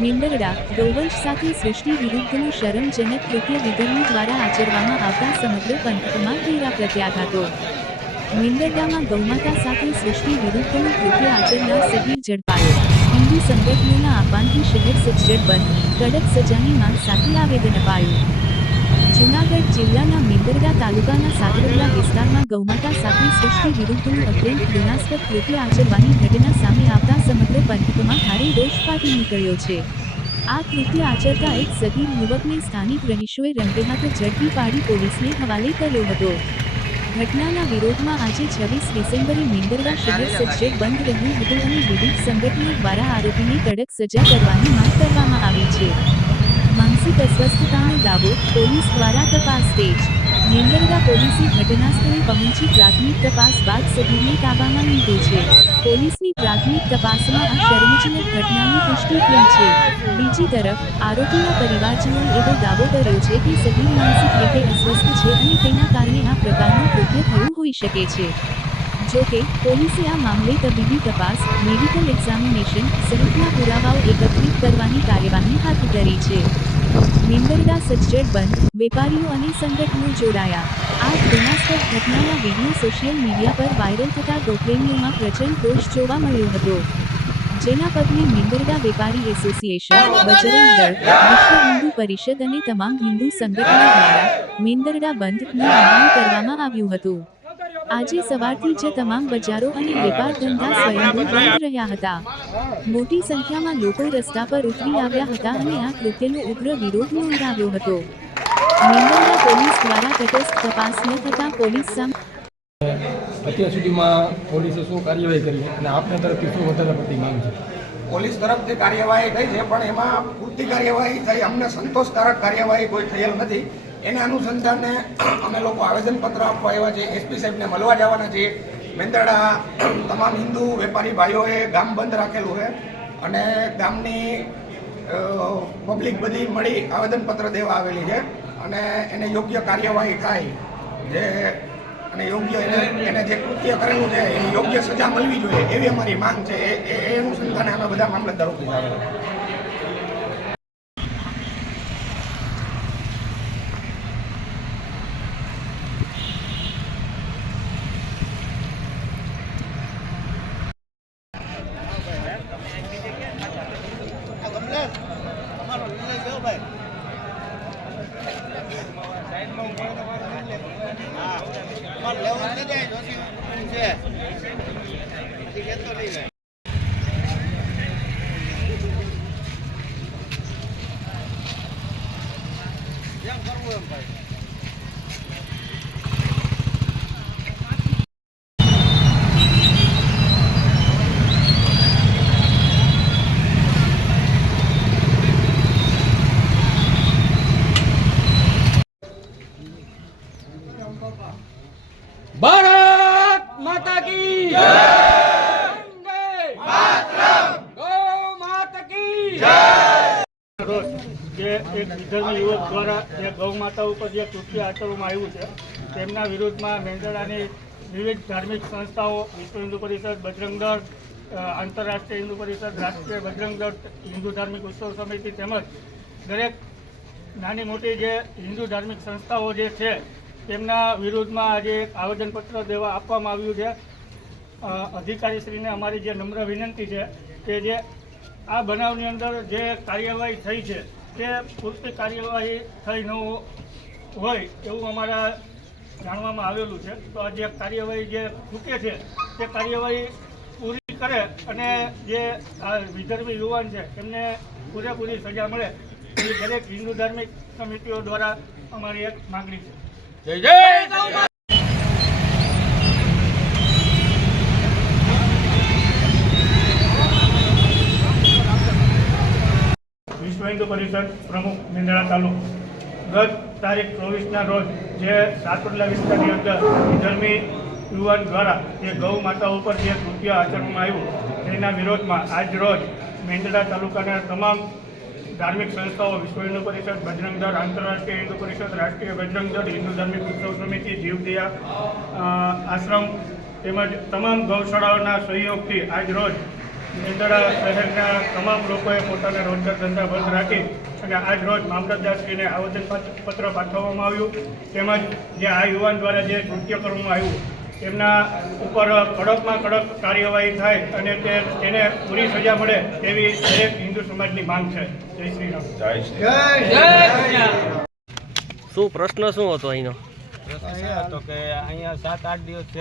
મીંદરડા ગૌવંશ સાથે સૃષ્ટિ વિરુદ્ધનું શરમજનક કૃત્ય વિધર્મી દ્વારા આચરવામાં આવતા સમગ્ર પંથકમાં ઘેરા પ્રત્યાઘાતો। મીંદરડામાં ગૌમાતા સાથે સૃષ્ટિ વિરુદ્ધનું કૃત્ય આચરનાર સગીર ઝડપાયો। હિન્દુ સંગઠનોના આહ્વાનથી શહેર સજ્જડ બંધ, કડક સજાની માંગ સાથે આવેદન અપાયું। જૂનાગઢ જિલ્લાના મીંદરડા તાલુકાના સાગરગલા વિસ્તારમાં ગૌમાતા સાથે સૃષ્ટિ વિરુદ્ધનું અત્યંત ઘૃણાસ્પદ કૃત્ય આચરવાની ઘટના સામે આવતા સમગ્ર પંથકમાં ભારે રોષ ફાટી નીકળ્યો છે। આ કૃત્ય આચરતા એક સગીર યુવકને સ્થાનિક રહીશોએ રંગેહાથ ઝડપી પાડી પોલીસને હવાલે કર્યો હતો। ઘટનાના વિરોધમાં આજે 26 ડિસેમ્બરે મીંદરડા શહેર સજ્જડ બંધ રહ્યું હતું અને વિવિધ સંગઠનો દ્વારા આરોપીને કડક સજા કરવાની માંગ કરવામાં આવી છે। માનસિક અસ્વસ્થતાનો દાવો, પોલીસ દ્વારા તપાસ તેજ। મીંદરડા પોલીસે ઘટનાસ્થળે પહોંચી પ્રાથમિક તપાસ બાદ સગીરને તાબામાં લીધો છે। પોલીસની પ્રાથમિક તપાસમાં આ શરમજનક ઘટનાની પુષ્ટિ થઈ છે। બીજી તરફ આરોપીના પરિવારજનોએ એવો દાવો કર્યો છે કે સગીર માનસિક રીતે અસ્વસ્થ છે અને તેના કારણે આ પ્રકારનું કૃત્ય થયું હોઈ શકે છે। જોકે પોલીસે આ મામલે તબીબી તપાસ, મેડિકલ એક્ઝામિનેશન સહિતના પુરાવાઓ એકત્રિત કરવાની કાર્યવાહી હાથ ધરી છે। મીંદરડા સજ્જડ બંધ, વેપારીઓ અને સંગઠનો જોડાયા। આ ઘૃણાસ્પદ ઘટનાના વિડીયો સોશિયલ મીડિયા પર વાયરલ થતા ગૌપ્રેમીઓમાં પ્રચંડ રોષ જોવા મળ્યો હતો। જેના પગલે મીંદરડા વેપારી એસોસિએશન, બજરંગ દળ, વિશ્વ હિન્દુ પરિષદ અને તમામ હિન્દુ સંગઠનો દ્વારા મીંદરડા બંધનું આહ્વાન કરવામાં આવ્યું હતું। આજે સવારથી જ તમામ બજારો અને વેપાર ધંધા સ્વયંભૂ બંધ રહ્યા હતા। મોટી સંખ્યામાં લોકો રસ્તા પર ઉતરી આવ્યા હતા અને આ કૃત્યનો ઉગ્ર વિરોધ નોંધાવ્યો હતો। મીંદરડા પોલીસ દ્વારા તટસ્થ તપાસ ન થતાં પોલીસ સામે અત્યાર સુધીમાં પોલીસે શું કાર્યવાહી કરી અને આપના તરફથી શું વધારે પડતી માંગ છે? પોલીસ તરફથી કાર્યવાહી થઈ છે, પણ એમાં પૂરતી કાર્યવાહી થઈ, અમને સંતોષકારક કાર્યવાહી કોઈ થયેલ નથી। એના અનુસંધાને અમે લોકો આવેદનપત્ર આપવા આવ્યા છે। એસપી સાહેબને મળવા જવાના છીએ। મીંદરડા તમામ હિન્દુ વેપારી ભાઈઓએ ગામ બંધ રાખેલું છે અને ગામની પબ્લિક બધી મળી આવેદનપત્ર દેવા આવેલી છે અને એને યોગ્ય કાર્યવાહી થાય જે અને યોગ્ય એને જે કૃત્ય કરેલું છે એની યોગ્ય સજા મળવી જોઈએ એવી અમારી માંગ છે। એ અનુસંધાને અમે બધા મામલતદાર ઓફિસ આવેલા। ભારત માતા કી જય, ગૌ માતા કી જય। જે એક વિધર્મી યુવક દ્વારા જે ગૌ માતા ઉપર જે કૃત્ય આચરવામાં આવ્યું છે તેમના વિરોધમાં મીંદરડાની વિવિધ ધાર્મિક સંસ્થાઓ, વિશ્વ હિન્દુ પરિષદ, બજરંગ દળ, આંતરરાષ્ટ્રીય હિન્દુ પરિષદ, રાષ્ટ્રીય બજરંગ દળ, હિન્દુ ધાર્મિક ઉત્સવ સમિતિ તેમજ દરેક નાની મોટી જે હિન્દુ ધાર્મિક સંસ્થાઓ જે છે તેમના વિરોધમાં આજે એક આવેદનપત્ર દેવા આપવામાં આવ્યું છે। અધિકારીશ્રીને અમારી જે નમ્ર વિનંતી છે કે જે આ બનાવની અંદર જે કાર્યવાહી થઈ છે તે પૂરતી કાર્યવાહી થઈ ન હોય એવું અમારા જાણવામાં આવેલું છે। તો આ જે કાર્યવાહી જે ચૂકે છે તે કાર્યવાહી પૂરી કરે અને જે આ વિધર્મી યુવાન છે એમને પૂરેપૂરી સજા મળે એવી દરેક હિન્દુ ધાર્મિક સમિતિઓ દ્વારા અમારી એક માગણી છે। જય જય ગૌ માતા। વિશ્વ હિન્દુ પરિષદ પ્રમુખ મીંદરડા તાલુકો ગત તારીખ 24ના રોજ જે સાગરગલા વિસ્તારની અંદર વિધર્મી યુવાન દ્વારા જે ગૌ માતા ઉપર જે કૃત્ય આચરવામાં આવ્યું તેના વિરોધમાં આજ રોજ મીંદરડા તાલુકાના તમામ ધાર્મિક સંસ્થાઓ, વિશ્વ હિન્દુ પરિષદ, બજરંગ દળ, આંતરરાષ્ટ્રીય હિન્દુ પરિષદ, રાષ્ટ્રીય બજરંગ દળ, હિન્દુ ધાર્મિક ઉત્સવ સમિતિ, જીવદયા આશ્રમ તેમજ તમામ ગૌશાળાઓના સહયોગથી આજ રોજ મેંદરડા શહેરના તમામ લોકોએ પોતાના રોજગાર ધંધા બંધ રાખી અને આજ રોજ મામલતદારશ્રીને આવેદનપત્ર પાઠવવામાં આવ્યું. તેમજ જે આ યુવાન દ્વારા જે કૃત્ય કરવામાં આવ્યું તેમના ઉપર કડકમાં કડક કાર્યવાહી થાય અને તેને પૂરી સજા મળે તેવી દરેક હિન્દુ સમાજની માંગ છે. જય શ્રી રામ. શું પ્રશ્ન શું હતો અહીંનો? પ્રશ્ન એ હતો કે અહીંયા 7-8 દિવસ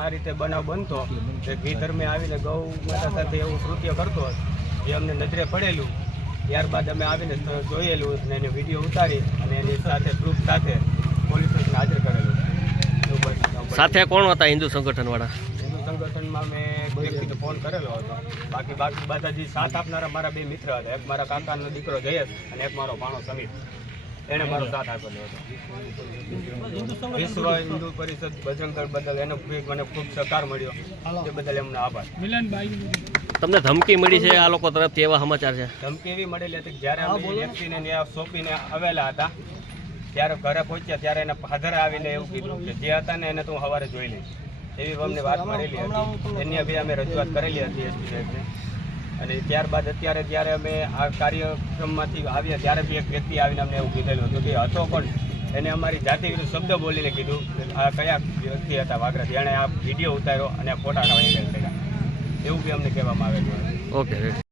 આ રીતે બનાવ બનતો કે વિધર્મે આવીને ગૌ માતા સાથે એવું કૃત્ય કરતો હતો જે અમને નજરે પડેલું. ત્યારબાદ અમે આવીને જોયેલું અને એને વિડીયો ઉતારી અને એની સાથે પ્રૂફ સાથે પોલીસ સ્ટેશન હાજર કરેલું. સાથે કોણ હતા હિન્દુ સંગઠનવાળા? હિન્દુ સંગઠનમાં મેં એક વ્યક્તિને ફોન કરેલો હતો. બાકી બધા જે સાથ આપનારા મારા 2 મિત્ર હતા. એક મારા કાકાનો દીકરો જયેશ અને એક મારો ભાણો સમીર. એને મારો સાથ આપેલો હતો. વિશ્વ હિન્દુ પરિષદ બજરંગ દળ બદલ એનો મને ખૂબ સહકાર મળ્યો તે બદલ એમનો આભાર. તમને ધમકી મળી છે આ લોકો તરફથી, એવા સમાચાર છે? ધમકી એવી મળેલી હતી કે જ્યારે અમે વ્યક્તિને ત્યાં સોંપીને આવેલા હતા ત્યારે ઘરે પહોંચ્યા ત્યારે એને ફાધરે આવીને એવું કીધું કે જે હતા ને એને તું સવારે જોઈ લઈશ એવી અમને વાત મળેલી હતી. એની બી અમે રજૂઆત કરેલી હતી એસપી સાહેબને. અને ત્યારબાદ અત્યારે જ્યારે અમે આ કાર્યક્રમમાંથી આવ્યા ત્યારે બી એક વ્યક્તિ આવીને અમને એવું કીધેલું હતું કે હતો પણ એને અમારી જાતિ વિરુદ્ધ શબ્દ બોલીને કીધું કે આ કયા વ્યક્તિ હતા વાઘરાથી, એણે આ વિડીયો ઉતાર્યો અને આ ફોટા કાઢી કર્યા એવું બી અમને કહેવામાં આવેલું. ઓકે.